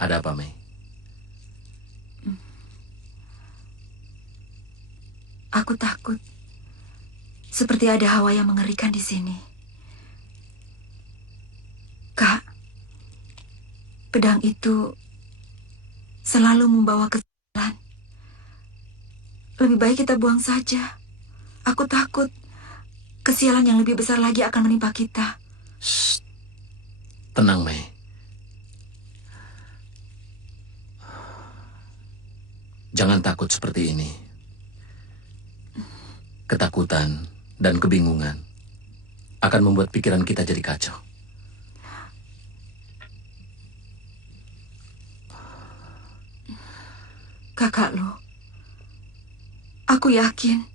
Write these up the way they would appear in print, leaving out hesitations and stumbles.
Ada apa, Mei? Aku takut. Seperti ada hawa yang mengerikan di sini. Kak, pedang itu selalu membawa kesialan. Lebih baik kita buang saja. Aku takut kesialan yang lebih besar lagi akan menimpa kita. Shh. Tenang, Mei. Jangan takut seperti ini. Ketakutan dan kebingungan akan membuat pikiran kita jadi kacau. Kakak Lu, aku yakin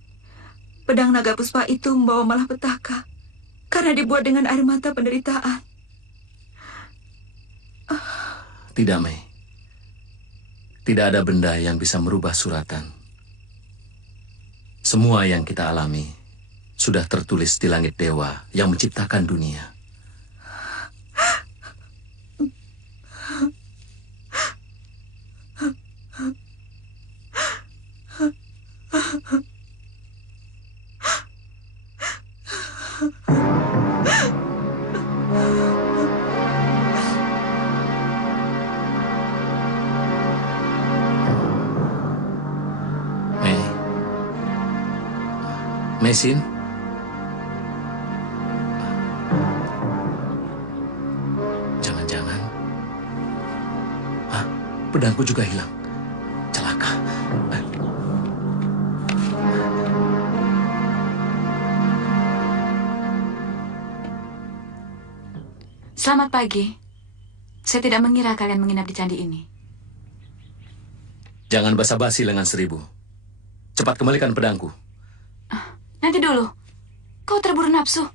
pedang naga puspa itu membawa malapetaka karena dibuat dengan air mata penderitaan. Tidak, Mei. Tidak ada benda yang bisa merubah suratan. Semua yang kita alami sudah tertulis di langit dewa yang menciptakan dunia. Mei. Mesin? Jangan-jangan. Hah? Pedangku juga hilang. Celaka. Selamat pagi. Saya tidak mengira kalian menginap di candi ini. Jangan basa-basi lengan seribu. Cepat kembalikan pedangku. Nanti dulu. Kau terburu nafsu.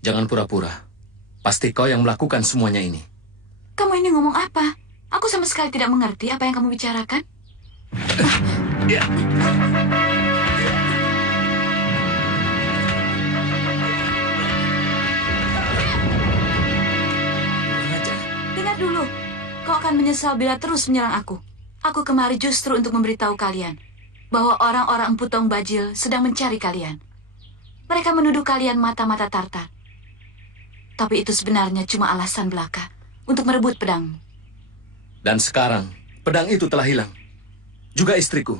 Jangan pura-pura. Pasti kau yang melakukan semuanya ini. Kamu ini ngomong apa? Aku sama sekali tidak mengerti apa yang kamu bicarakan. Dengar dulu. Kau akan menyesal bila terus menyerang aku. Aku kemari justru untuk memberitahu kalian bahwa orang-orang Empu Tong Bajil sedang mencari kalian. Mereka menuduh kalian mata-mata Tartar. Tapi itu sebenarnya cuma alasan belaka untuk merebut pedangmu. Dan sekarang, pedang itu telah hilang. Juga istriku.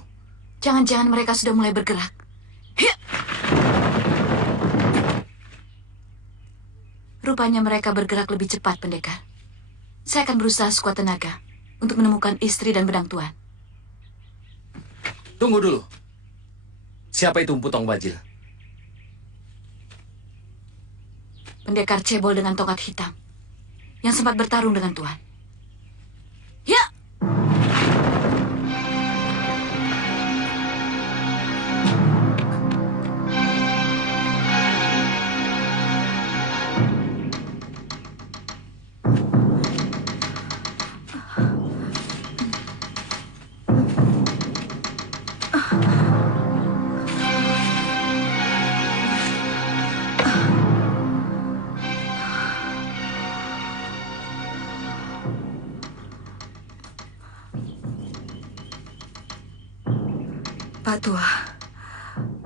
Jangan-jangan mereka sudah mulai bergerak. Rupanya mereka bergerak lebih cepat, pendekar. Saya akan berusaha sekuat tenaga untuk menemukan istri dan pedang Tuan. Tunggu dulu. Siapa itu Empu Tong Bajil? Pendekar cebol dengan tongkat hitam yang sempat bertarung dengan Tuan. Ya! Pak Tua,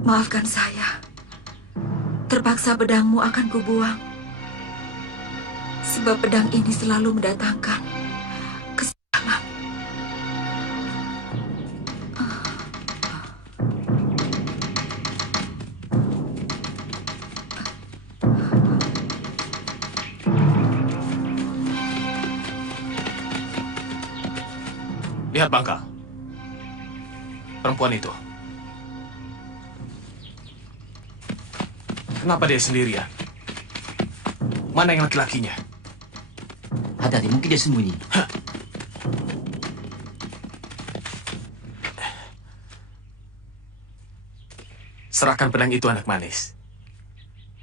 maafkan saya. Terpaksa pedangmu akan kubuang. Sebab pedang ini selalu mendatangkan kesialan. Lihat Bangka. Perempuan itu. Kenapa dia sendirian? Mana yang laki-lakinya? Hati-hati, mungkin dia sembunyi. Serahkan pedang itu, anak manis.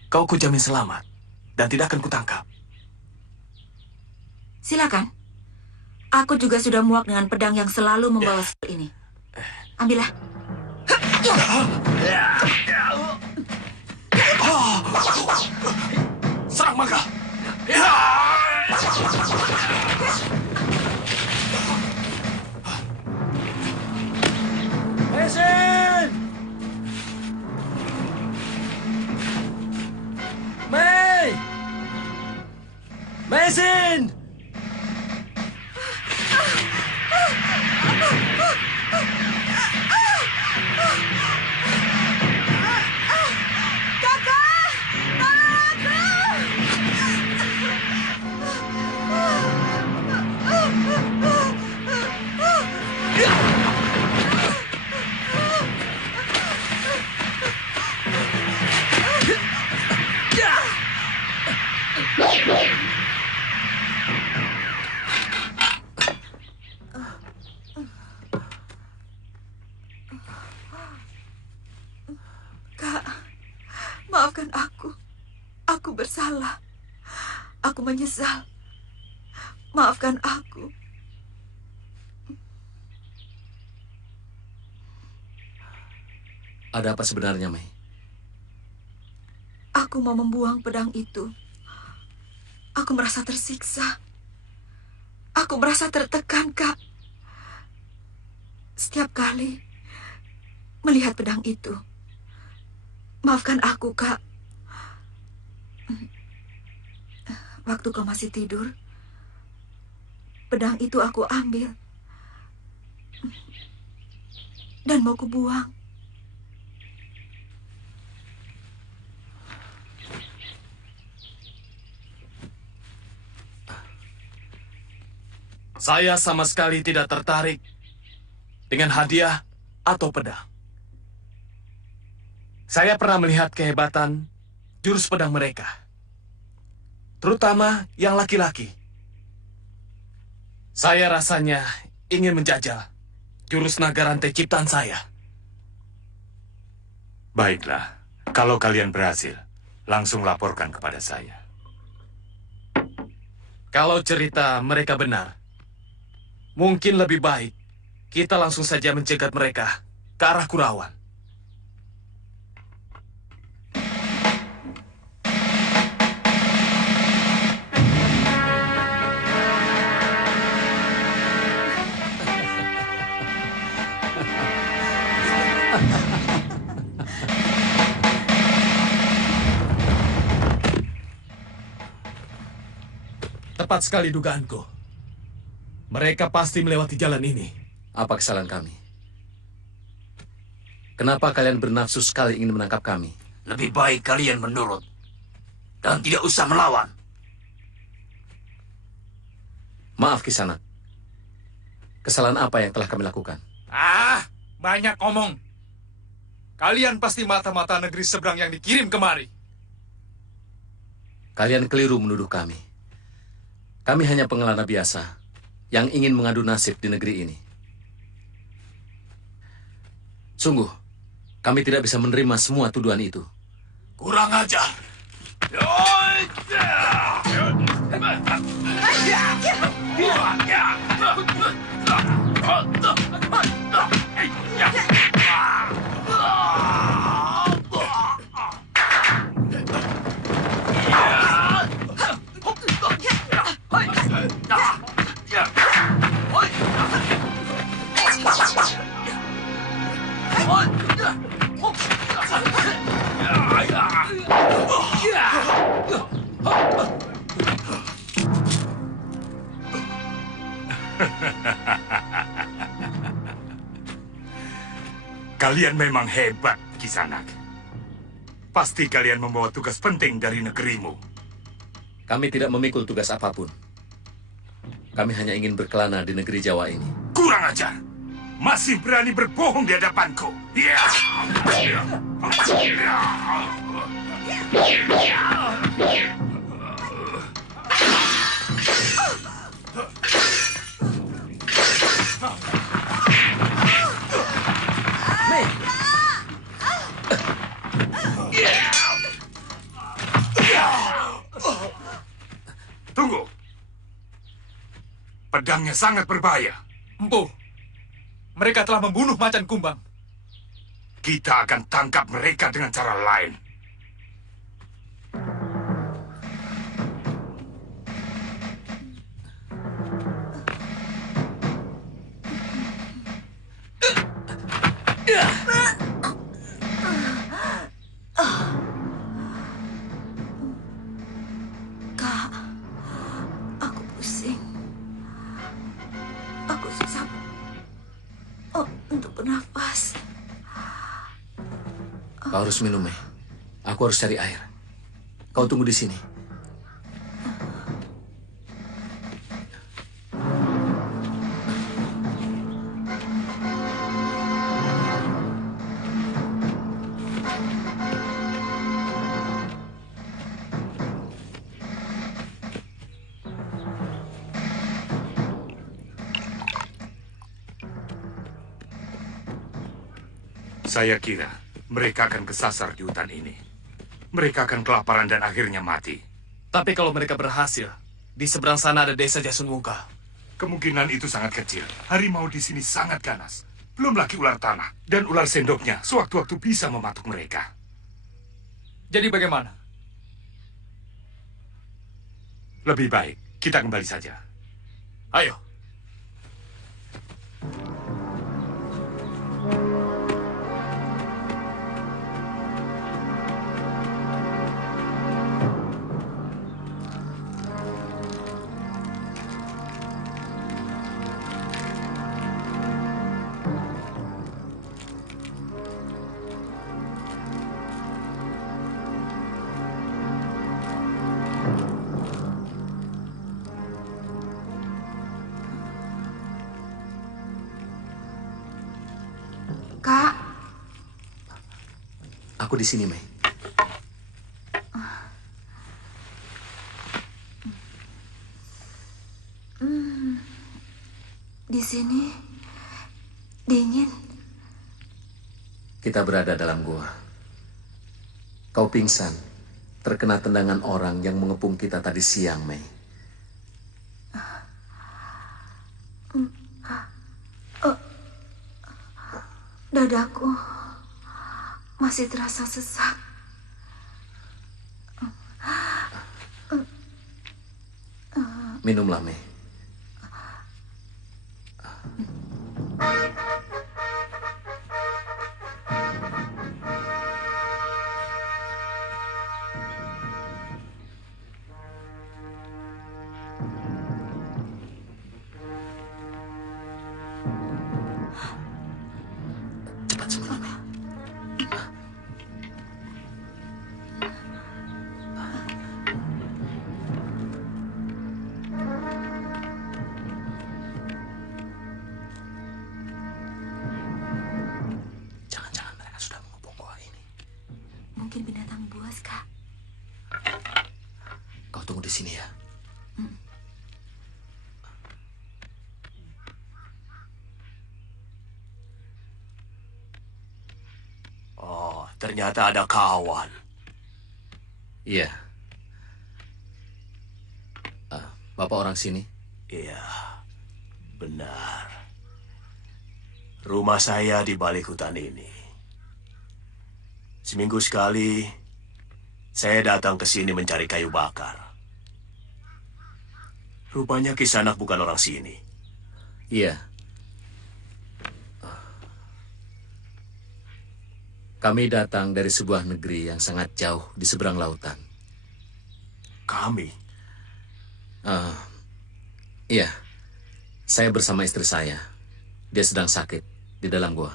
Kau kujamin selamat dan tidak akan kutangkap. Silakan. Aku juga sudah muak dengan pedang yang selalu membawa sial ini. Ambillah. Serang Bangka! Mesin! Kak, maafkan aku. Aku bersalah. Aku menyesal. Maafkan aku. Ada apa sebenarnya, Mei? Aku mau membuang pedang itu. Aku merasa tersiksa. Aku merasa tertekan, Kak. Setiap kali melihat pedang itu. Maafkan aku, Kak. Waktu kau masih tidur, pedang itu aku ambil. Dan mau kubuang. Saya sama sekali tidak tertarik dengan hadiah atau pedang. Saya pernah melihat kehebatan jurus pedang mereka. Terutama yang laki-laki. Saya rasanya ingin menjajal jurus naga rantai ciptaan saya. Baiklah, kalau kalian berhasil, langsung laporkan kepada saya. Kalau cerita mereka benar, mungkin lebih baik kita langsung saja mencegat mereka ke arah Kurawan. Tepat sekali dugaanku. Mereka pasti melewati jalan ini. Apa kesalahan kami? Kenapa kalian bernafsu sekali ingin menangkap kami? Lebih baik kalian menurut dan tidak usah melawan. Maaf, Kisanak. Kesalahan apa yang telah kami lakukan? Banyak omong. Kalian pasti mata-mata negeri seberang yang dikirim kemari. Kalian keliru menuduh kami. Kami hanya pengelana biasa yang ingin mengadu nasib di negeri ini. Sungguh, kami tidak bisa menerima semua tuduhan itu. Kurang ajar. Kalian memang hebat, Kisanak. Pasti kalian membawa tugas penting dari negerimu. Kami tidak memikul tugas apapun. Kami hanya ingin berkelana di negeri Jawa ini. Kurang ajar. Masih berani berbohong di hadapanku. Ya. Tunggu. Pedangnya sangat berbahaya. Empu, mereka telah membunuh Macan Kumbang. Kita akan tangkap mereka dengan cara lain. Kak, untuk bernafas. Kau harus minum, Mei. Aku harus cari air. Kau tunggu di sini. Saya kira mereka akan kesasar di hutan ini. Mereka akan kelaparan dan akhirnya mati. Tapi kalau mereka berhasil, di seberang sana ada desa Jasun Wungkal. Kemungkinan itu sangat kecil. Harimau di sini sangat ganas. Belum lagi ular tanah. Dan ular sendoknya sewaktu-waktu bisa mematuk mereka. Jadi bagaimana? Lebih baik kita kembali saja. Ayo. Kak, Aku di sini, Mei. di sini dingin. Kita berada dalam gua. Kau pingsan, terkena tendangan orang yang mengepung kita tadi siang, Mei. Dadaku masih terasa sesak. Minumlah, Mei. Cepat sembuh, Mei. Jangan-jangan mereka sudah mengepung gua ini. Mungkin binatang buas, Kak. Kau tunggu di sini ya. Oh, ternyata ada kawan. Iya. Bapak orang sini. Iya, benar. Rumah saya di balik hutan ini. Seminggu sekali, saya datang ke sini mencari kayu bakar. Rupanya Kisanak bukan orang sini. Iya. Kami datang dari sebuah negeri yang sangat jauh di seberang lautan. Kami? Iya. Saya bersama istri saya. Dia sedang sakit di dalam gua.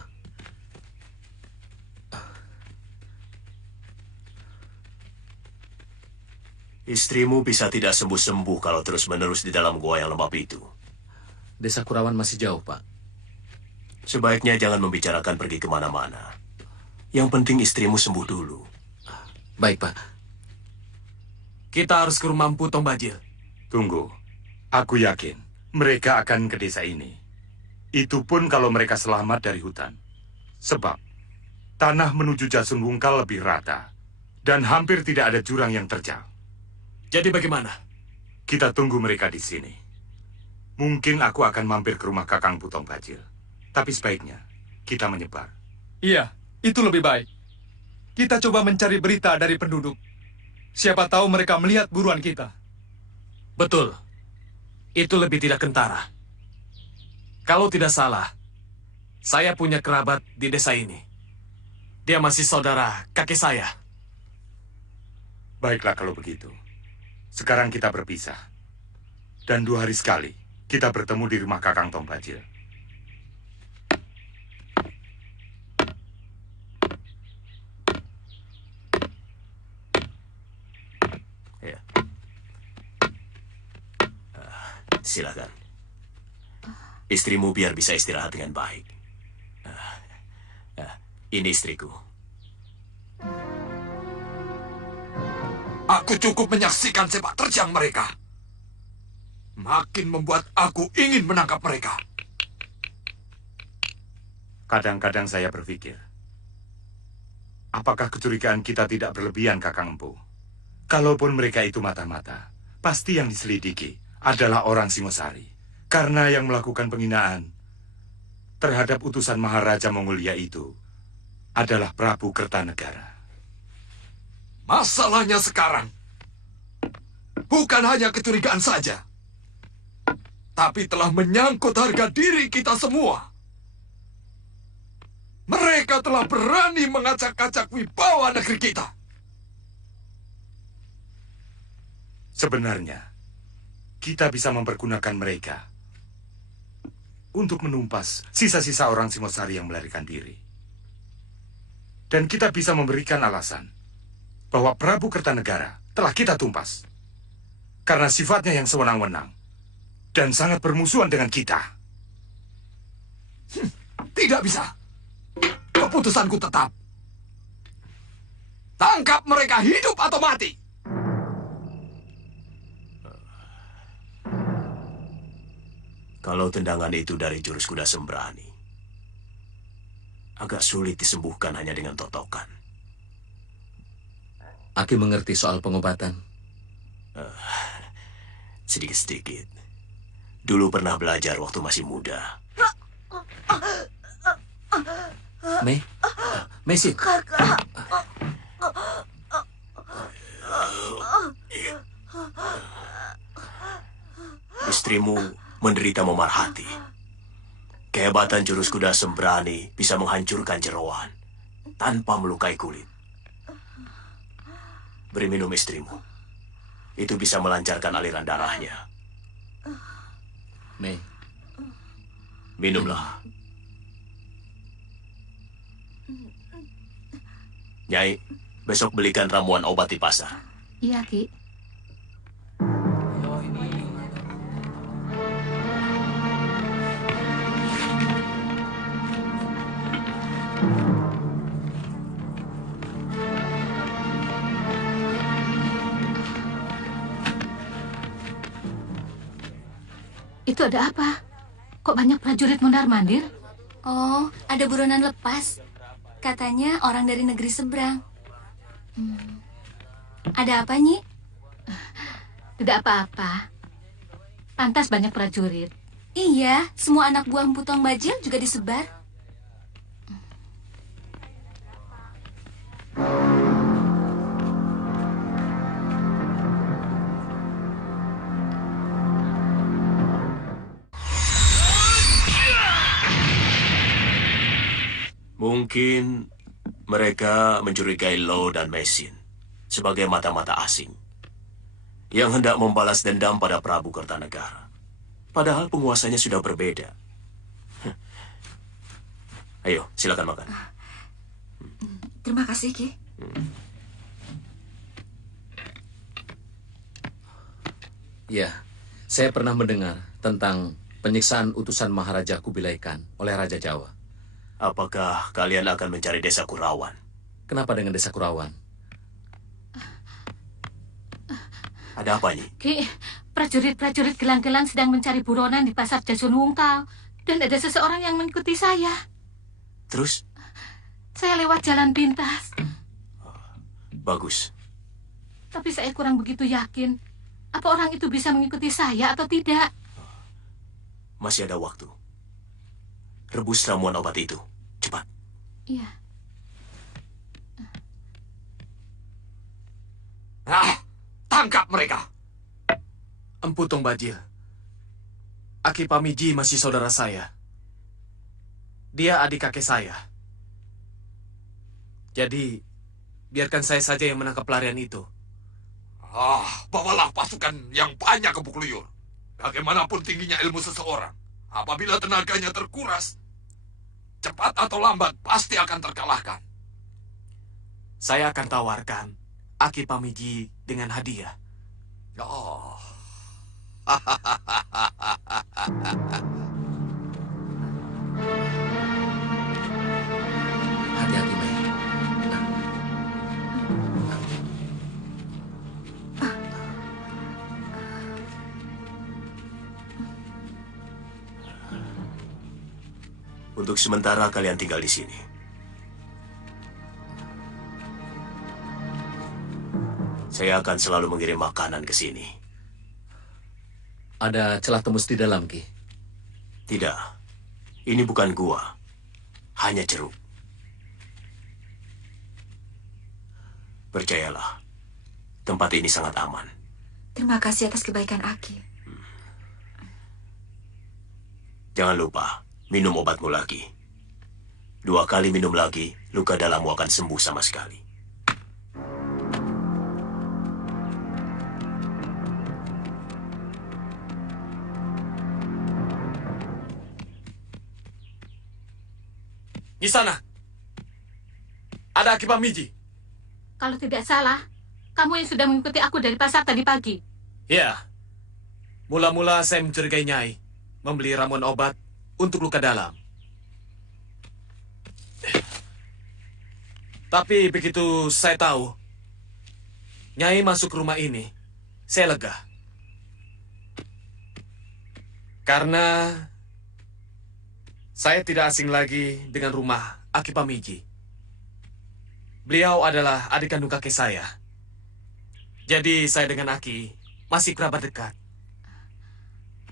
Istrimu bisa tidak sembuh-sembuh kalau terus-menerus di dalam gua yang lembab itu. Desa Kurawan masih jauh, Pak. Sebaiknya jangan membicarakan pergi kemana-mana. Yang penting istrimu sembuh dulu. Baik, Pak. Kita harus ke rumah Empu Tong Bajil. Tunggu. Aku yakin mereka akan ke desa ini. Itu pun kalau mereka selamat dari hutan. Sebab tanah menuju Jasun Wungkal lebih rata. Dan hampir tidak ada jurang yang terjal. Jadi bagaimana? Kita tunggu mereka di sini. Mungkin aku akan mampir ke rumah Kakang Putong Bajil. Tapi sebaiknya kita menyebar. Iya, itu lebih baik. Kita coba mencari berita dari penduduk. Siapa tahu mereka melihat buruan kita. Betul. Itu lebih tidak kentara. Kalau tidak salah, saya punya kerabat di desa ini. Dia masih saudara kakek saya. Baiklah kalau begitu. Sekarang kita berpisah. Dan 2 hari sekali kita bertemu di rumah Kakang Tong Bajil. Silakan. Istrimu biar bisa istirahat dengan baik. Ini istriku. Aku cukup menyaksikan sepak terjang mereka. Makin membuat aku ingin menangkap mereka. Kadang-kadang saya berpikir, apakah kecurigaan kita tidak berlebihan, Kakang Empu? Kalaupun mereka itu mata-mata, pasti yang diselidiki adalah orang Singosari. Karena yang melakukan penghinaan terhadap utusan Maharaja Mongolia itu adalah Prabu Kertanegara. Masalahnya sekarang bukan hanya kecurigaan saja, tapi telah menyangkut harga diri kita semua. Mereka telah berani mengacak-acak wibawa negeri kita. Sebenarnya, kita bisa mempergunakan mereka untuk menumpas sisa-sisa orang Singosari yang melarikan diri. Dan kita bisa memberikan alasan bahwa Prabu Kertanegara telah kita tumpas karena sifatnya yang sewenang-wenang dan sangat bermusuhan dengan kita. Tidak bisa. Keputusanku tetap. Tangkap mereka hidup atau mati. Kalau tendangan itu dari jurus kuda sembrani, agak sulit disembuhkan hanya dengan totokan. Aki mengerti soal pengobatan. Sedikit-sedikit. Dulu pernah belajar waktu masih muda. Mesin. Istrimu menderita memar hati. Kehebatan jurus kuda sembrani bisa menghancurkan jeroan tanpa melukai kulit. Beri minum istrimu. Itu bisa melancarkan aliran darahnya. Mei, Minumlah. Nyai, besok belikan ramuan obat di pasar. Iya, Ki. Itu ada apa? Kok banyak prajurit mondar-mandir? Oh, ada buronan lepas. Katanya orang dari negeri seberang. Ada apa, Nyi? Tidak apa-apa. Pantas banyak prajurit. Iya, semua anak buah Empu Tong Bajil juga disebar. Mungkin mereka mencurigai Lo dan Mesin sebagai mata-mata asing yang hendak membalas dendam pada Prabu Kertanegara. Padahal penguasanya sudah berbeda. Ayo, silakan makan. Terima kasih, Ki. Ya, saya pernah mendengar tentang penyiksaan utusan Maharaja Kubilai Khan oleh Raja Jawa. Apakah kalian akan mencari desa Kurawan? Kenapa dengan desa Kurawan? Ada apa, Nyi? Ki, prajurit-prajurit gelang-gelang sedang mencari buronan di pasar Jasun Wungkal. Dan ada seseorang yang mengikuti saya. Terus? Saya lewat jalan pintas. Bagus. Tapi saya kurang begitu yakin. Apa orang itu bisa mengikuti saya atau tidak? Masih ada waktu. Rebus ramuan obat itu. Cepat. Iya. Tangkap mereka. Empu Tong Bajil. Aki Pamiji masih saudara saya. Dia adik kakek saya. Jadi, biarkan saya saja yang menangkap pelarian itu. Bawalah pasukan yang banyak ke Bukluyur. Bagaimanapun tingginya ilmu seseorang, apabila tenaganya terkuras, cepat atau lambat pasti akan terkalahkan. Saya akan tawarkan Aki Pamiji dengan hadiah. Oh. Hati-hati, Mei. Untuk sementara kalian tinggal di sini. Saya akan selalu mengirim makanan ke sini. Ada celah tembus di dalam, Ki. Tidak, ini bukan gua. Hanya ceruk. Percayalah, tempat ini sangat aman. Terima kasih atas kebaikan Aki. Jangan lupa, minum obatmu lagi. 2 kali minum lagi, luka dalammu akan sembuh sama sekali. Di sana. Ada Aki Pamiji. Kalau tidak salah, kamu yang sudah mengikuti aku dari pasar tadi pagi. Ya. Mula-mula saya mencurigai Nyai membeli ramuan obat untuk luka dalam. Tapi begitu saya tahu Nyai masuk ke rumah ini, saya lega. Karena saya tidak asing lagi dengan rumah Aki Pamiji. Beliau adalah adik kandung kakek saya. Jadi saya dengan Aki masih kerabat dekat.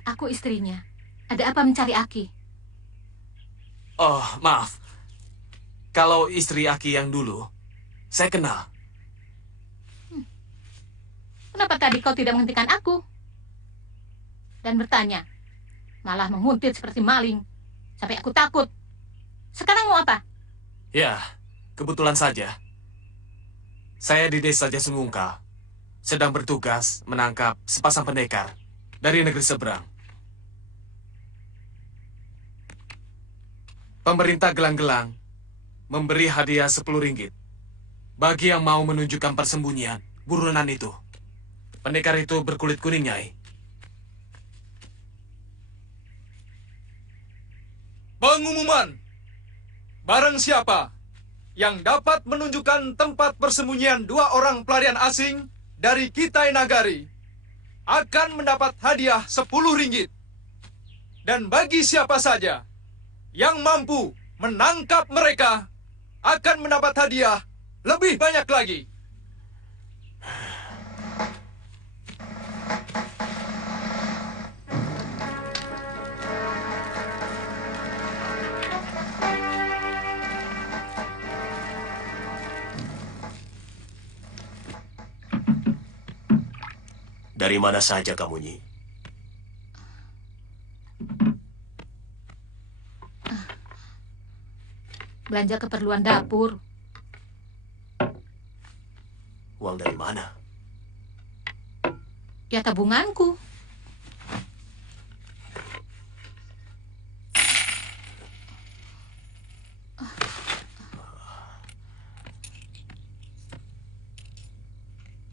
Aku istrinya. Ada apa mencari Aki? Oh, maaf. Kalau istri Aki yang dulu, saya kenal. Kenapa tadi kau tidak menghentikan aku? Dan bertanya, malah menguntit seperti maling. Sampai aku takut. Sekarang mau apa? Ya, kebetulan saja. Saya di desa Jasungungkal sedang bertugas menangkap sepasang pendekar dari negeri seberang. Pemerintah Gelang-Gelang memberi hadiah 10 ringgit bagi yang mau menunjukkan persembunyian buronan itu. Pendekar itu berkulit kuning, Nyai. Pengumuman. Barang siapa yang dapat menunjukkan tempat persembunyian 2 orang pelarian asing dari Kitai Nagari akan mendapat hadiah 10 ringgit. Dan bagi siapa saja yang mampu menangkap mereka akan mendapat hadiah lebih banyak lagi. Dari mana saja kamu, Nyi? Belanja keperluan dapur. Uang dari mana? Ya tabunganku.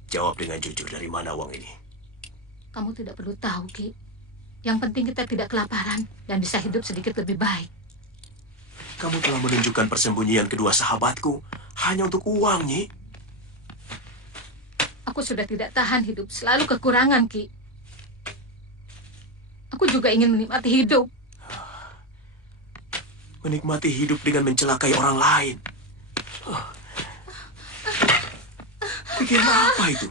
Jawab dengan jujur, dari mana uang ini? Kamu tidak perlu tahu, Ki. Yang penting kita tidak kelaparan dan bisa hidup sedikit lebih baik. Kamu telah menunjukkan persembunyian kedua sahabatku hanya untuk uang, Nyi. Aku sudah tidak tahan hidup selalu kekurangan, Ki. Aku juga ingin menikmati hidup. Menikmati hidup dengan mencelakai orang lain. Pikiran apa itu?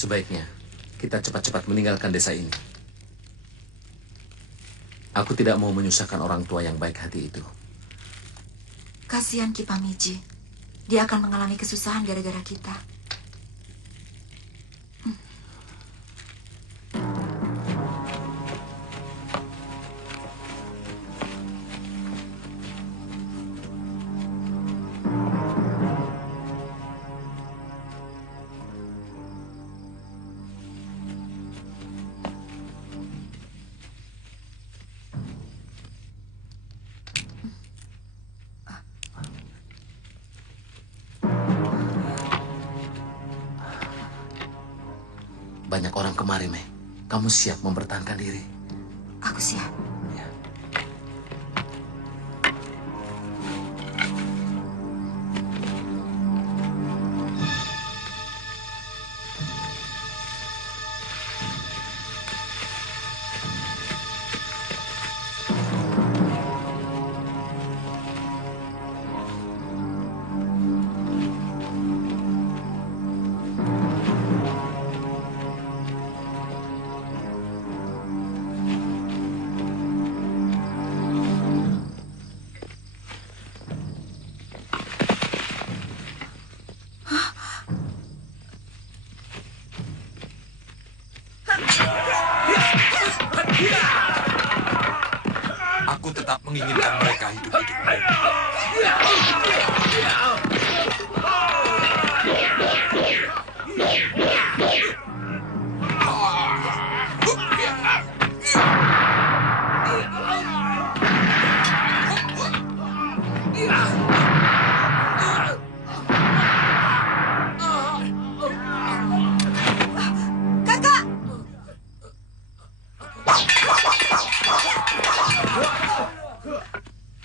Sebaiknya kita cepat-cepat meninggalkan desa ini. Aku tidak mau menyusahkan orang tua yang baik hati itu. Kasihan Ki Pamiji. Dia akan mengalami kesusahan gara-gara kita. banyak orang kemari, Mei. Kamu siap mempertahankan diri? Aku siap. Ya. Aku tetap menginginkan mereka hidup-hidup.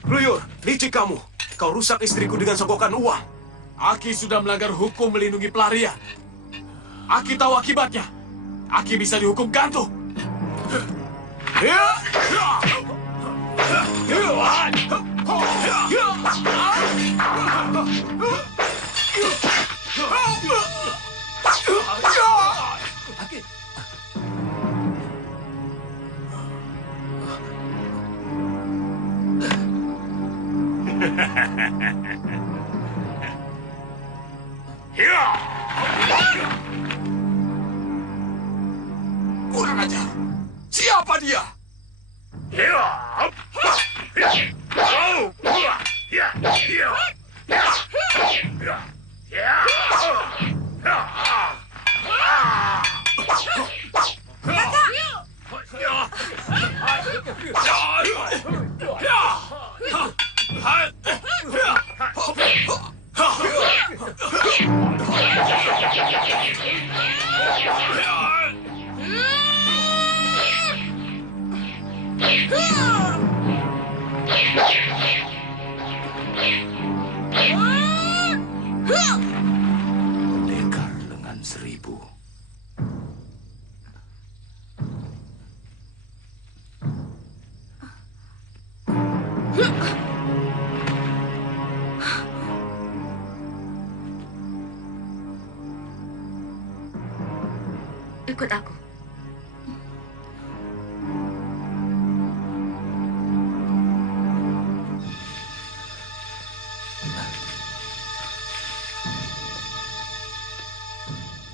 Kluyur, licik kamu. Kau rusak istriku dengan sogokan uang. Aki sudah melanggar hukum melindungi pelarian. Aki tahu akibatnya. Aki bisa dihukum gantung. Kurang ajar. Siapa dia? Pendekar lengan 1000. Ikut aku.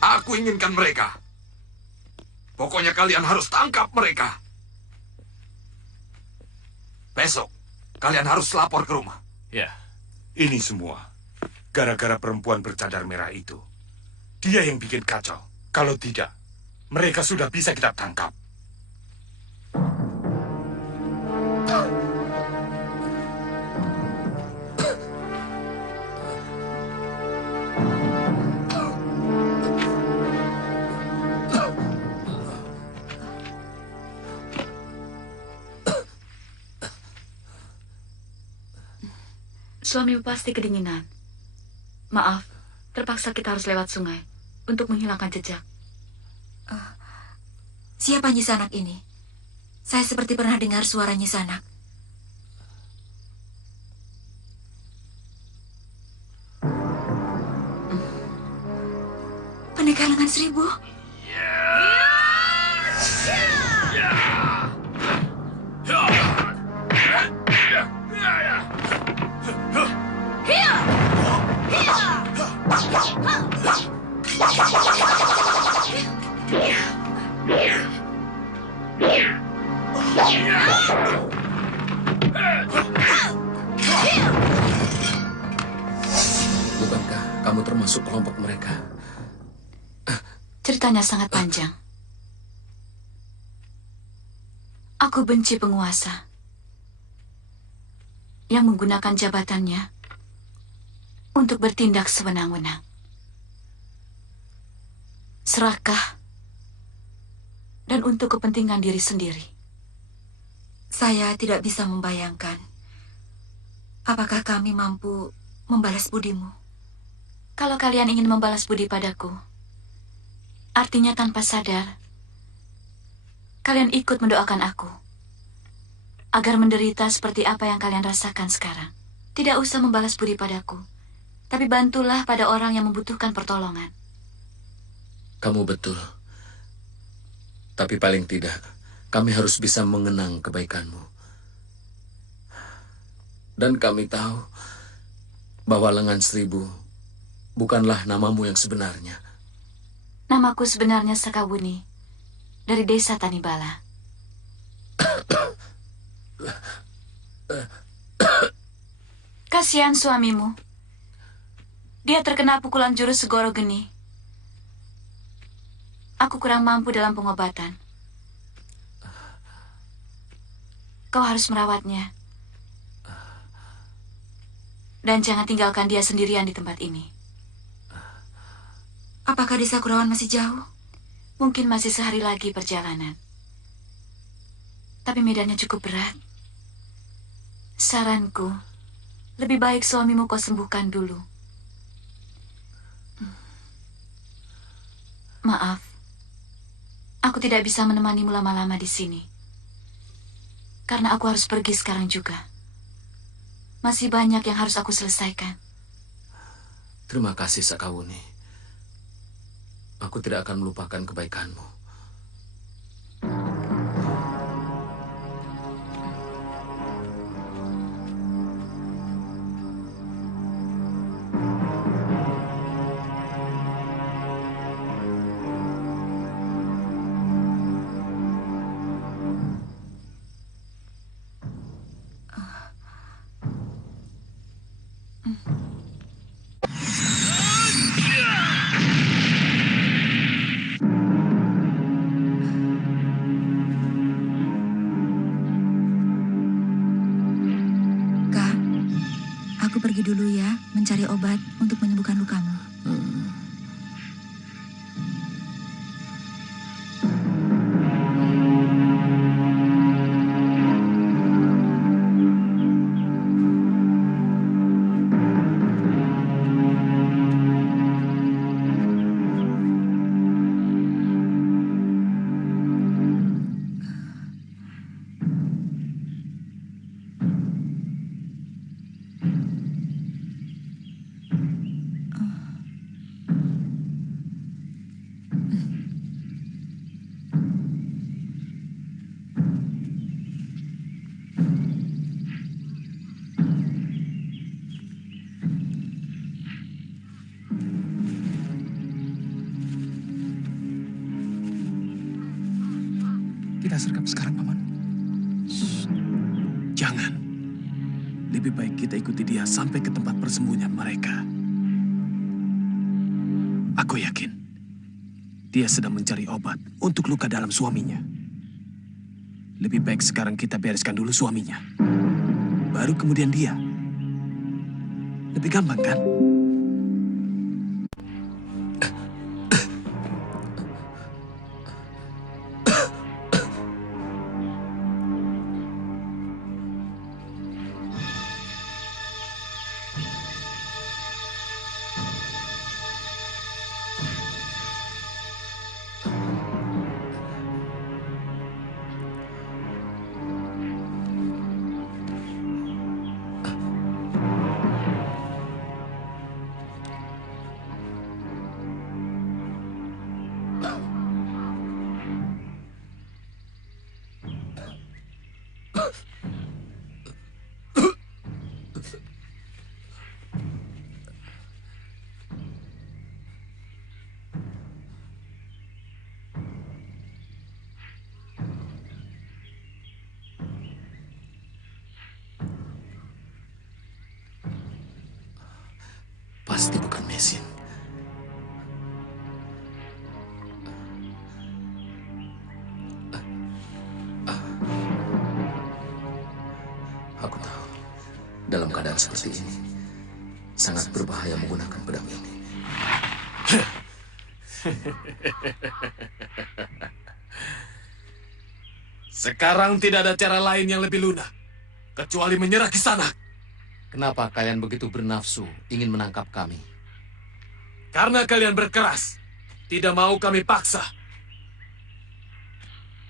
Aku inginkan mereka. Pokoknya kalian harus tangkap mereka. Besok, kalian harus lapor ke rumah. Ya. Ini semua gara-gara perempuan bercadar merah itu. Dia yang bikin kacau. Kalau tidak, mereka sudah bisa kita tangkap. Suamimu pasti kedinginan. Maaf, terpaksa kita harus lewat sungai untuk menghilangkan jejak. Siapa Nyisanak ini? Saya seperti pernah dengar suara Nyisanak. Pendekar lengan 1000? Bukankah kamu termasuk kelompok mereka? Ceritanya sangat panjang. Aku benci penguasa yang menggunakan jabatannya untuk bertindak sewenang-wenang. Serakah dan untuk kepentingan diri sendiri. Saya tidak bisa membayangkan apakah kami mampu membalas budimu. Kalau kalian ingin membalas budi padaku, artinya tanpa sadar, kalian ikut mendoakan aku agar menderita seperti apa yang kalian rasakan sekarang. Tidak usah membalas budi padaku, tapi bantulah pada orang yang membutuhkan pertolongan. Kamu betul. Tapi paling tidak, kami harus bisa mengenang kebaikanmu. Dan kami tahu bahwa Lengan Seribu bukanlah namamu yang sebenarnya. Namaku sebenarnya Sakawuni, dari desa Tanibala. Kasihan suamimu. Dia terkena pukulan jurus Segoro Geni. Aku kurang mampu dalam pengobatan. Kau harus merawatnya. Dan jangan tinggalkan dia sendirian di tempat ini. Apakah desa Kurawan masih jauh? Mungkin masih sehari lagi perjalanan. Tapi medannya cukup berat. Saranku, lebih baik suamimu kau sembuhkan dulu. Maaf, aku tidak bisa menemanimu lama-lama di sini. Karena aku harus pergi sekarang juga. Masih banyak yang harus aku selesaikan. Terima kasih, Sakawuni. Aku tidak akan melupakan kebaikanmu. Kak, aku pergi dulu ya mencari obat untuk menyembuhkan lukamu. Kita sergap sekarang, Paman. Jangan. Lebih baik kita ikuti dia sampai ke tempat persembunyian mereka. Aku yakin dia sedang mencari obat untuk luka dalam suaminya. Lebih baik sekarang kita bereskan dulu suaminya. Baru kemudian dia. Lebih gampang, kan? Pasti bukan mesin. Aku tahu, dalam keadaan seperti ini, sangat berbahaya menggunakan pedang ini. Sekarang tidak ada cara lain yang lebih lunak, kecuali menyerah ke sana. Kenapa kalian begitu bernafsu ingin menangkap kami? Karena kalian berkeras, tidak mau kami paksa.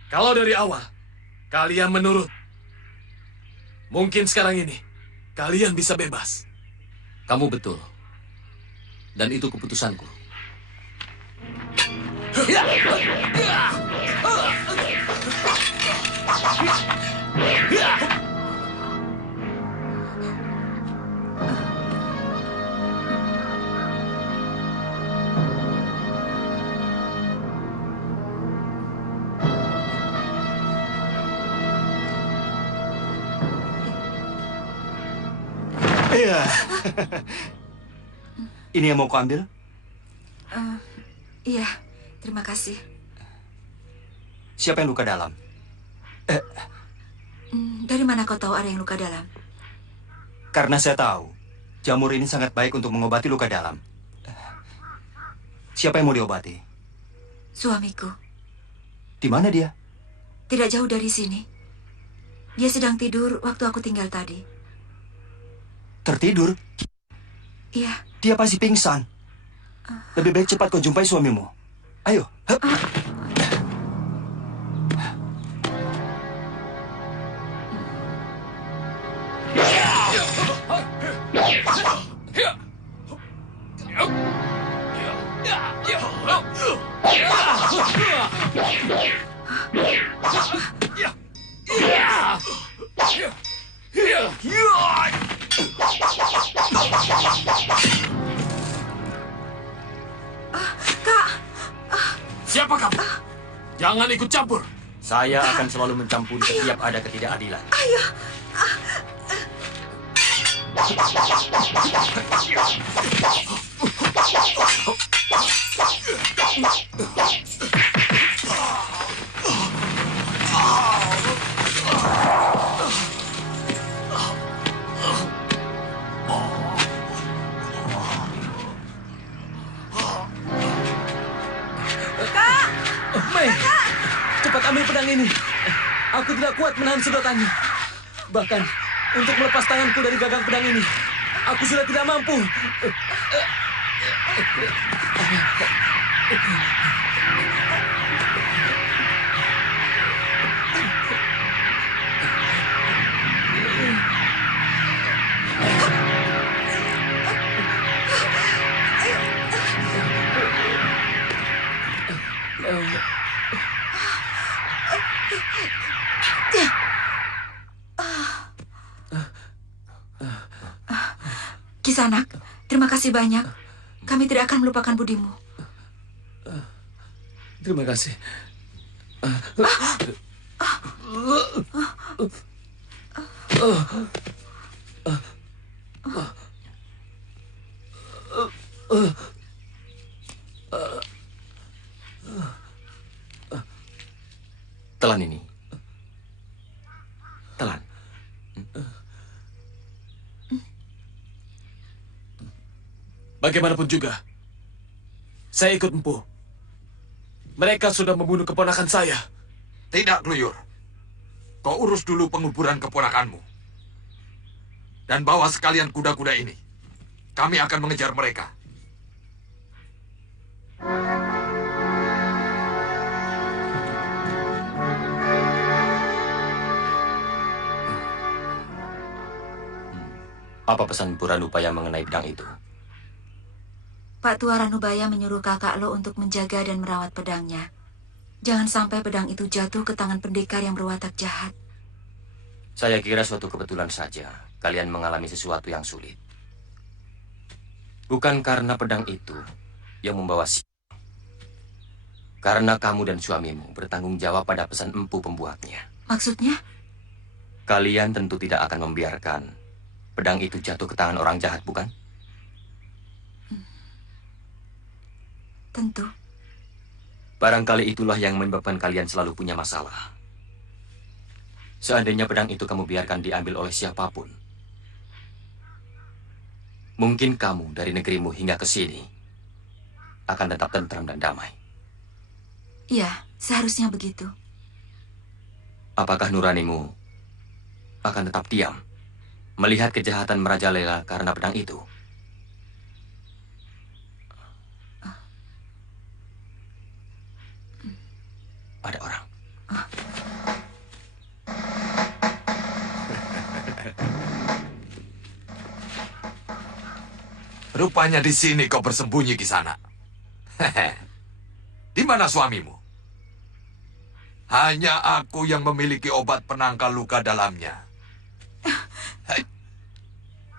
Kalau dari awal, kalian menurut, mungkin sekarang ini, kalian bisa bebas. Kamu betul. Dan itu keputusanku. Iya. Ini yang mau kau ambil? Iya, terima kasih. Siapa yang luka dalam? Dari mana kau tahu ada yang luka dalam? Karena saya tahu, jamur ini sangat baik untuk mengobati luka dalam. Siapa yang mau diobati? Suamiku. Di mana dia? Tidak jauh dari sini. Dia sedang tidur waktu aku tinggal tadi. Tertidur? Iya. Dia pasti pingsan. Lebih baik cepat kau jumpai suamimu. Ayo. Hup. Siapa kamu? Jangan ikut campur. Saya akan selalu mencampuri setiap ada ketidakadilan. Ayo. Mei, cepat ambil pedang ini. Aku tidak kuat menahan sedotannya. Bahkan, untuk melepas tanganku dari gagang pedang ini, aku sudah tidak mampu. Kisanak, terima kasih banyak. Kami tidak akan melupakan budimu. Terima kasih. Telan ini. Telan. Bagaimanapun juga, saya ikut Empu. Mereka sudah membunuh keponakan saya. Tidak, Kluyur. Kau urus dulu penguburan keponakanmu. Dan bawa sekalian kuda-kuda ini. Kami akan mengejar mereka. Apa pesan Puranubaya mengenai pedang itu? Pak Tua Ranubaya menyuruh kakak lo untuk menjaga dan merawat pedangnya. Jangan sampai pedang itu jatuh ke tangan pendekar yang berwatak jahat. Saya kira suatu kebetulan saja kalian mengalami sesuatu yang sulit. Bukan karena pedang itu yang membawa sial. Karena kamu dan suamimu bertanggung jawab pada pesan empu pembuatnya. Maksudnya? Kalian tentu tidak akan membiarkan pedang itu jatuh ke tangan orang jahat, bukan? Tentu. Barangkali itulah yang menyebabkan kalian selalu punya masalah. Seandainya pedang itu kamu biarkan diambil oleh siapapun, mungkin kamu dari negerimu hingga ke sini akan tetap tentram dan damai. Iya, seharusnya begitu. Apakah nuranimu akan tetap diam melihat kejahatan merajalela karena pedang itu? Ada orang. Rupanya di sini kau bersembunyi di sana. Di mana suamimu? Hanya aku yang memiliki obat penangkal luka dalamnya.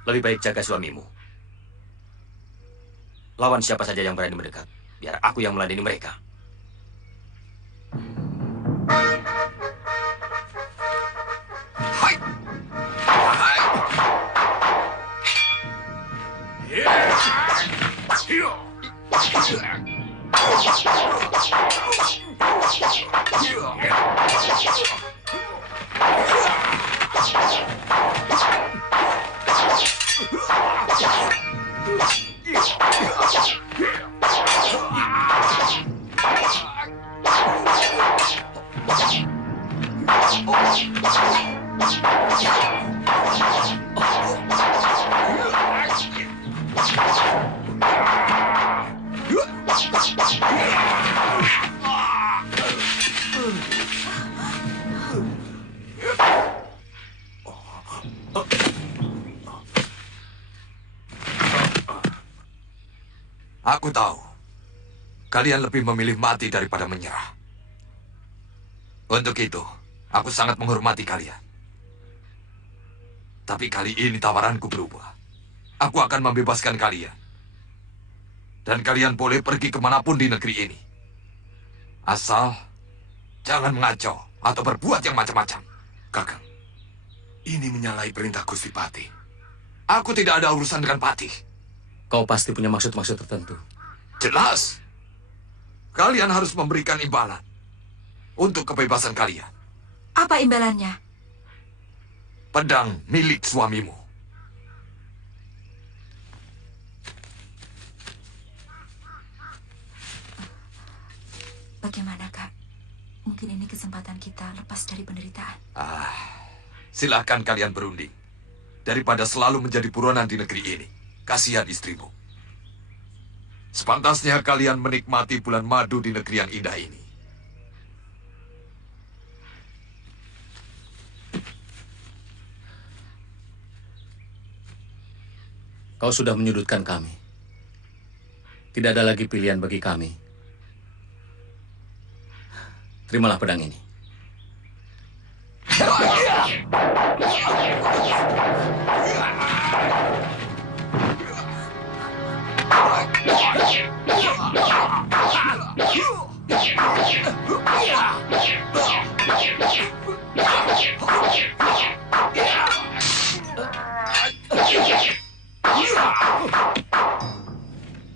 Lebih baik jaga suamimu. Lawan siapa saja yang berani mendekat. Biar aku yang meladeni mereka. Hai! Hai! Aku tahu, kalian lebih memilih mati daripada menyerah. Untuk itu, aku sangat menghormati kalian. Tapi kali ini tawaranku berubah. Aku akan membebaskan kalian. Dan kalian boleh pergi kemanapun di negeri ini. Asal, jangan mengacau atau berbuat yang macam-macam. Kakang, ini menyalahi perintah Gusti Patih. Aku tidak ada urusan dengan Patih. Kau pasti punya maksud-maksud tertentu. Jelas. Kalian harus memberikan imbalan untuk kebebasan kalian. Apa imbalannya? Pedang milik suamimu. Bagaimana, Kak? Mungkin ini kesempatan kita lepas dari penderitaan. Silakan kalian berunding. Daripada selalu menjadi buronan di negeri ini. Kasihan istrimu. Sepantasnya kalian menikmati bulan madu di negeri yang indah ini. Kau sudah menyudutkan kami. Tidak ada lagi pilihan bagi kami. Terimalah pedang ini.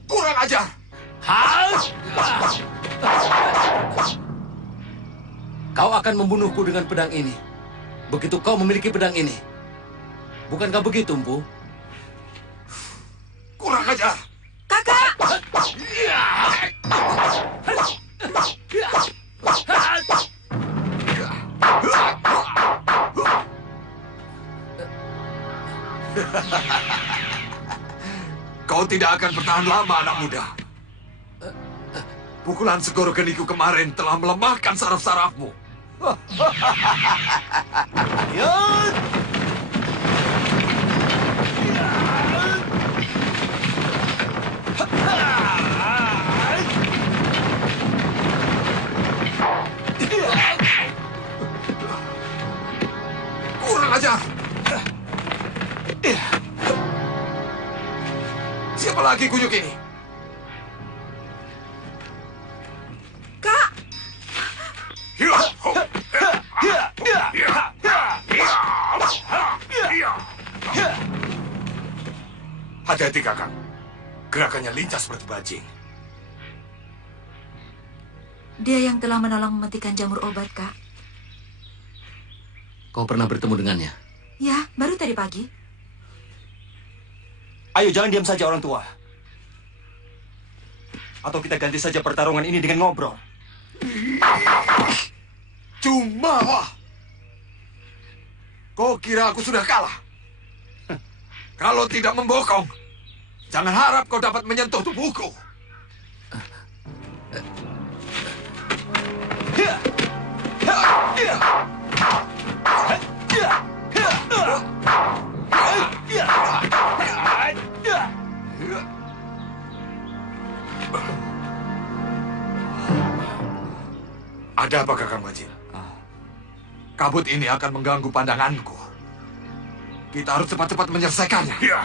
Kurang ajar! Kau akan membunuhku dengan pedang ini. Begitu kau memiliki pedang ini. Bukankah begitu, Empu? Kurang ajar! Kakak! Kau tidak akan bertahan lama, anak muda. Pukulan segoro geniku kemarin telah melemahkan saraf-sarafmu. Kurang ajar! Siapa lagi kunyuk ini? Kak! Hati-hati, Kakang. Gerakannya lincah seperti bajing. Dia yang telah menolong mematikan jamur obat, Kak. Kau pernah bertemu dengannya? Ya, baru tadi pagi. Ayo, jangan diam saja orang tua. Atau kita ganti saja pertarungan ini dengan ngobrol. Cuma Kau kira aku sudah kalah? Kalau tidak membokong, jangan harap kau dapat menyentuh tubuhku. Ada apa, Kakang Bajil? Kabut ini akan mengganggu pandanganku. Kita harus cepat-cepat menyelesaikannya. Ya.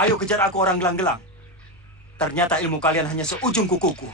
Ayo kejar aku orang gelang-gelang. Ternyata ilmu kalian hanya seujung kukuku.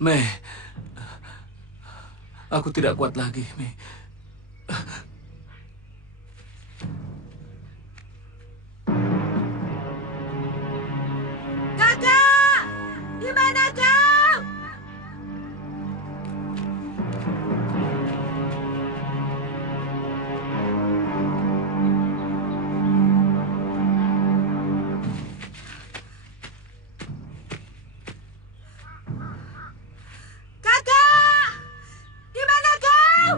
Mei, aku tidak kuat lagi, Mei. Kakak! Di mana kau? Kakak! Di mana kau?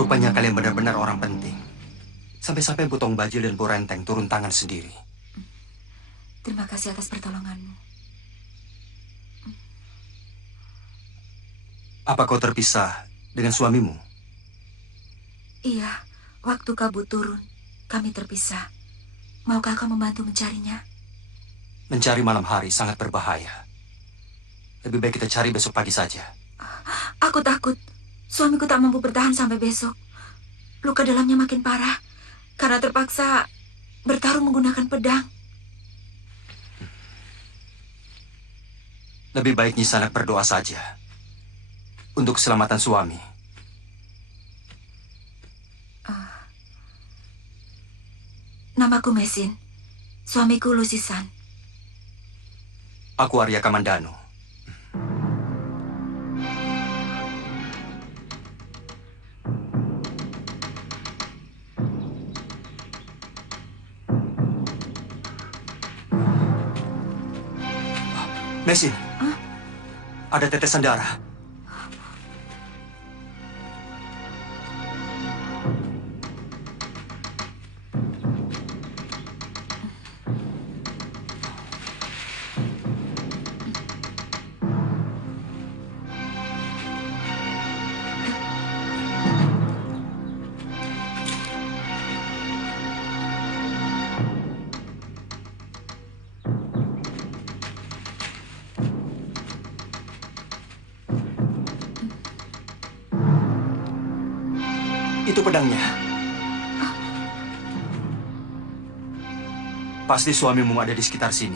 Rupanya kalian benar-benar orang penting. Sampai-sampai Butong Bajil dan Bu Renteng turun tangan sendiri. Terima kasih atas pertolonganmu. Apa kau terpisah dengan suamimu? Iya, waktu kabut turun, kami terpisah. Maukah kau membantu mencarinya? Mencari malam hari sangat berbahaya. Lebih baik kita cari besok pagi saja. Aku takut. Suamiku tak mampu bertahan sampai besok. Luka dalamnya makin parah karena terpaksa bertarung menggunakan pedang. Lebih baik Nyisanak berdoa saja untuk keselamatan suami. Namaku Mesin. Suamiku Lusisan. Aku Arya Kamandanu. Mesin, ada tetesan darah. Itu pedangnya. Pasti suamimu ada di sekitar sini.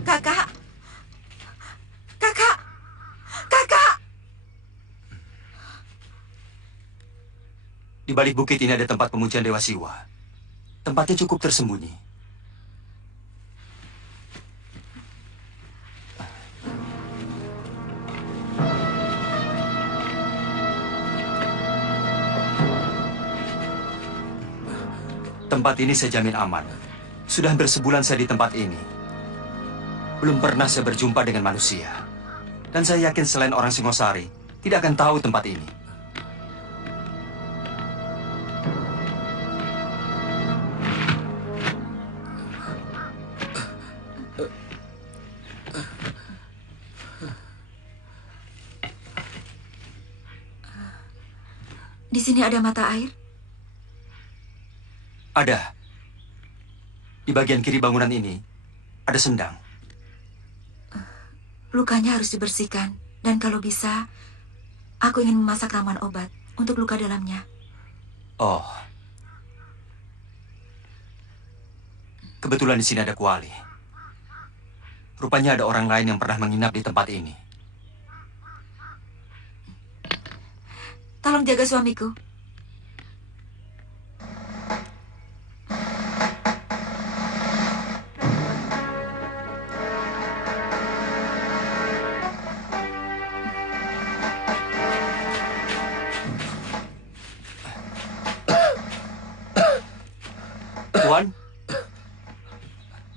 Kakak! Kakak! Kakak! Di balik bukit ini ada tempat pemujian Dewa Siwa. Tempatnya cukup tersembunyi. Tempat ini saya jamin aman. Sudah hampir sebulan saya di tempat ini. Belum pernah saya berjumpa dengan manusia. Dan saya yakin selain orang Singosari, tidak akan tahu tempat ini. Di sini ada mata air? Ada. Di bagian kiri bangunan ini, ada sendang. Lukanya harus dibersihkan. Dan kalau bisa, aku ingin memasak ramuan obat untuk luka dalamnya. Oh. Kebetulan di sini ada kuali. Rupanya ada orang lain yang pernah menginap di tempat ini. Tolong jaga suamiku. Tuan,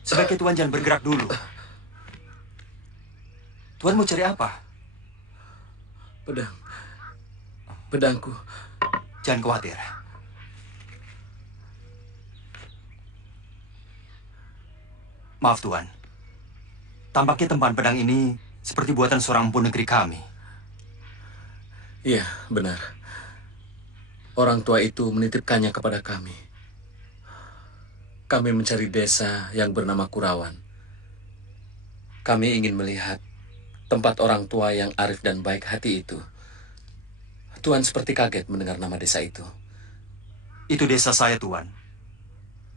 sebaiknya Tuan jangan bergerak dulu. Tuan mau cari apa? Pedangku. Jangan khawatir. Maaf, Tuan. Tampaknya tempahan pedang ini seperti buatan seorang empu negeri kami. Iya, benar. Orang tua itu menitipkannya kepada kami. Kami mencari desa yang bernama Kurawan. Kami ingin melihat tempat orang tua yang arif dan baik hati itu. Tuan seperti kaget mendengar nama desa itu. Itu desa saya, Tuan.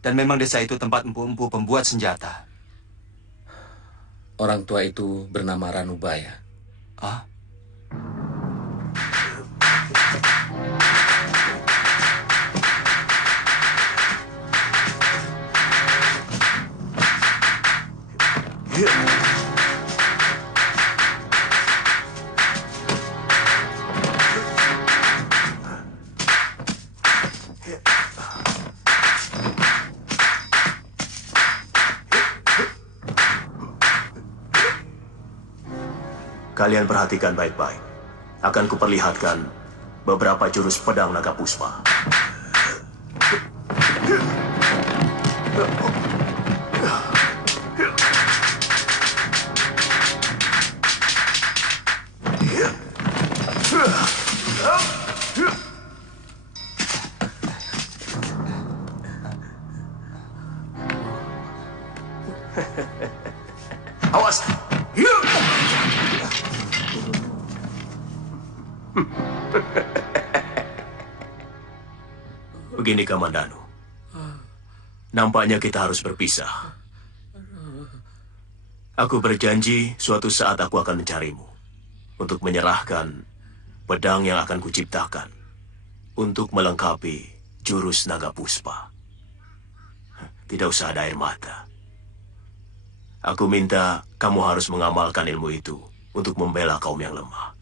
Dan memang desa itu tempat empu-empu pembuat senjata. Orang tua itu bernama Ranubaya. Ah? Kalian perhatikan baik-baik. Akan kuperlihatkan beberapa jurus pedang naga puspa. Awas! Begini, Kamandanu. Nampaknya kita harus berpisah. Aku berjanji suatu saat aku akan mencarimu untuk menyerahkan pedang yang akan kuciptakan untuk melengkapi jurus naga puspa. Tidak usah ada air mata. Aku minta kamu harus mengamalkan ilmu itu untuk membela kaum yang lemah.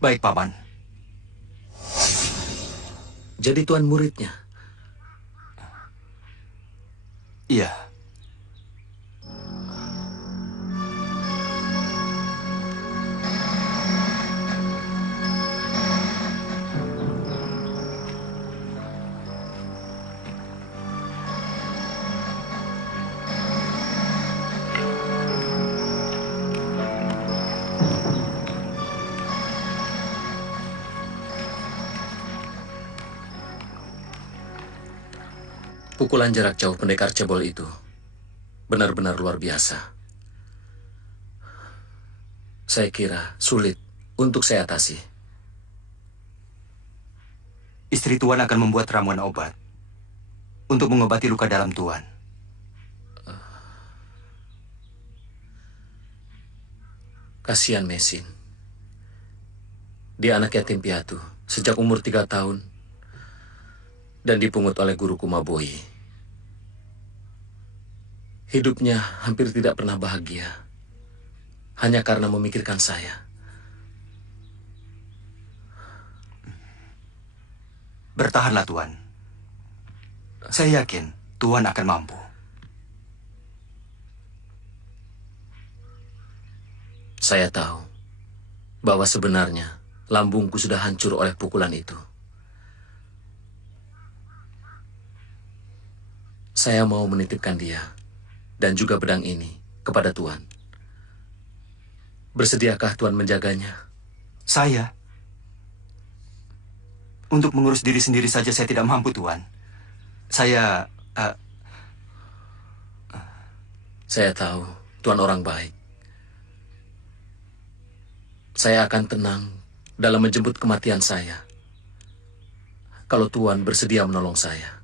Baik, Paman. Jadi tuan muridnya? Iya. Pukulan jarak jauh pendekar cebol itu benar-benar luar biasa. Saya kira sulit untuk saya atasi. Istri Tuan akan membuat ramuan obat untuk mengobati luka dalam Tuan. Kasihan Mesin. Dia anak yatim piatu sejak umur 3 tahun dan dipungut oleh guruku Maboyi. Hidupnya hampir tidak pernah bahagia, hanya karena memikirkan saya. Bertahanlah, Tuan. Saya yakin Tuan akan mampu. Saya tahu bahwa sebenarnya lambungku sudah hancur oleh pukulan itu. Saya mau menitipkan dia dan juga pedang ini kepada Tuan. Bersediakah Tuan menjaganya? Saya? Untuk mengurus diri sendiri saja saya tidak mampu, Tuan. Saya tahu Tuan orang baik. Saya akan tenang dalam menjemput kematian saya kalau Tuan bersedia menolong saya.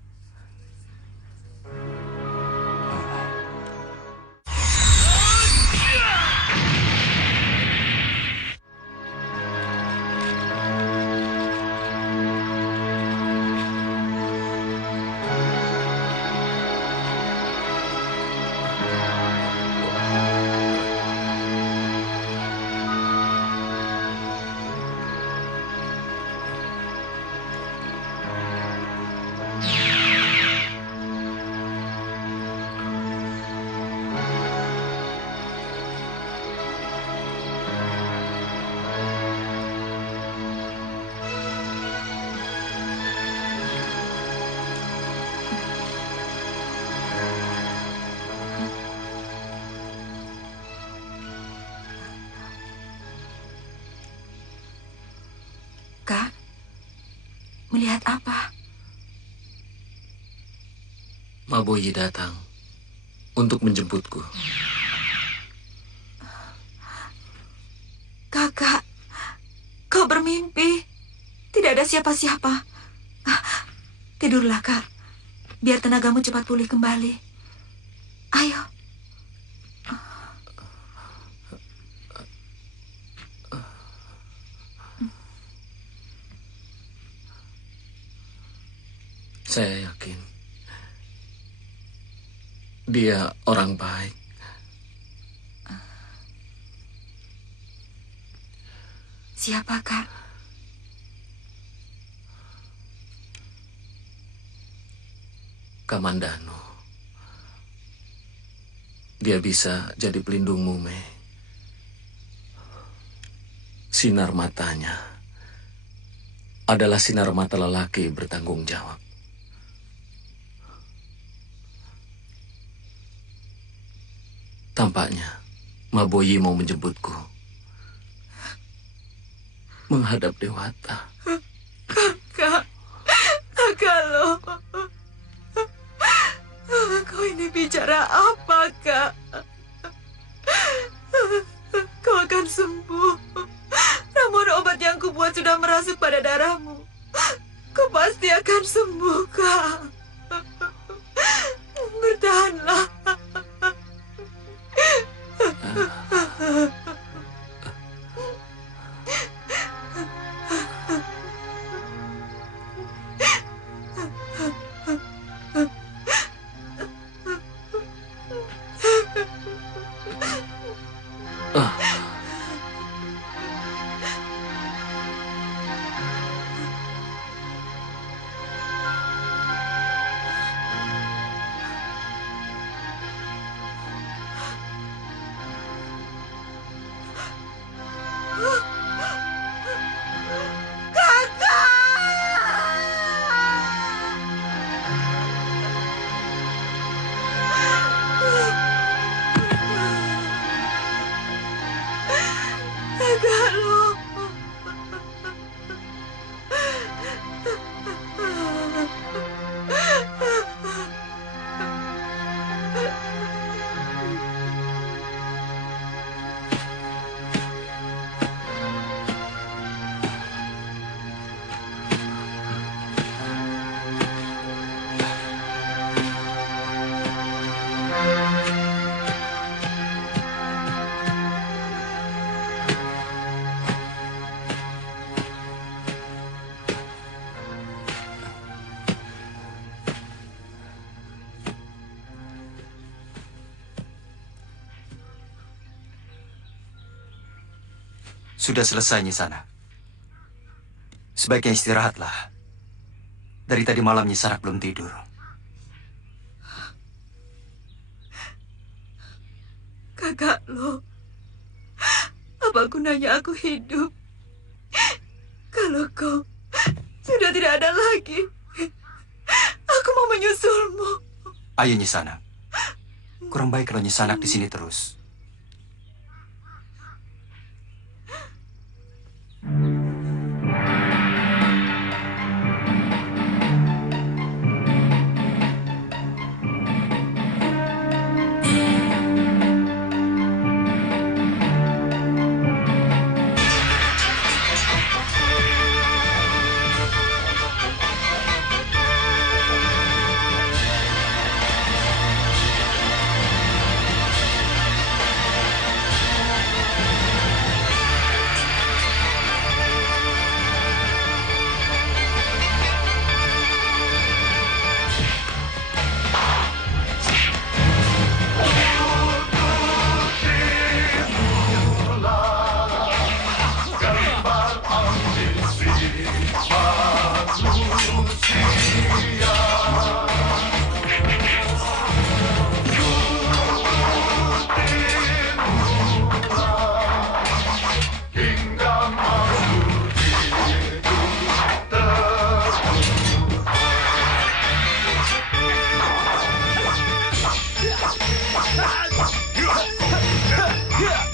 Kak, melihat apa? Maboyi datang untuk menjemputku. Kakak, kau bermimpi. Tidak ada siapa-siapa. Tidurlah, Kak. Biar tenagamu cepat pulih kembali. Ayo. Saya yakin dia orang baik. Siapa, Kak? Kamandanu. Dia bisa jadi pelindungmu, Mei. Sinar matanya adalah sinar mata lelaki bertanggung jawab. Tampaknya Maboyi mau menjemputku menghadap Dewata. Kak, kalau kau ini bicara apa, Kak? Buka. Bertahanlah. Sudah selesai Nyisana. Sebaiknya istirahatlah. Dari tadi malam Nyisana belum tidur. Kakak lo, apa gunanya aku hidup kalau kau sudah tidak ada lagi? Aku mau menyusulmu. Ayo Nyisana. Kurang baik kalau Nyisana di sini terus. Yeah!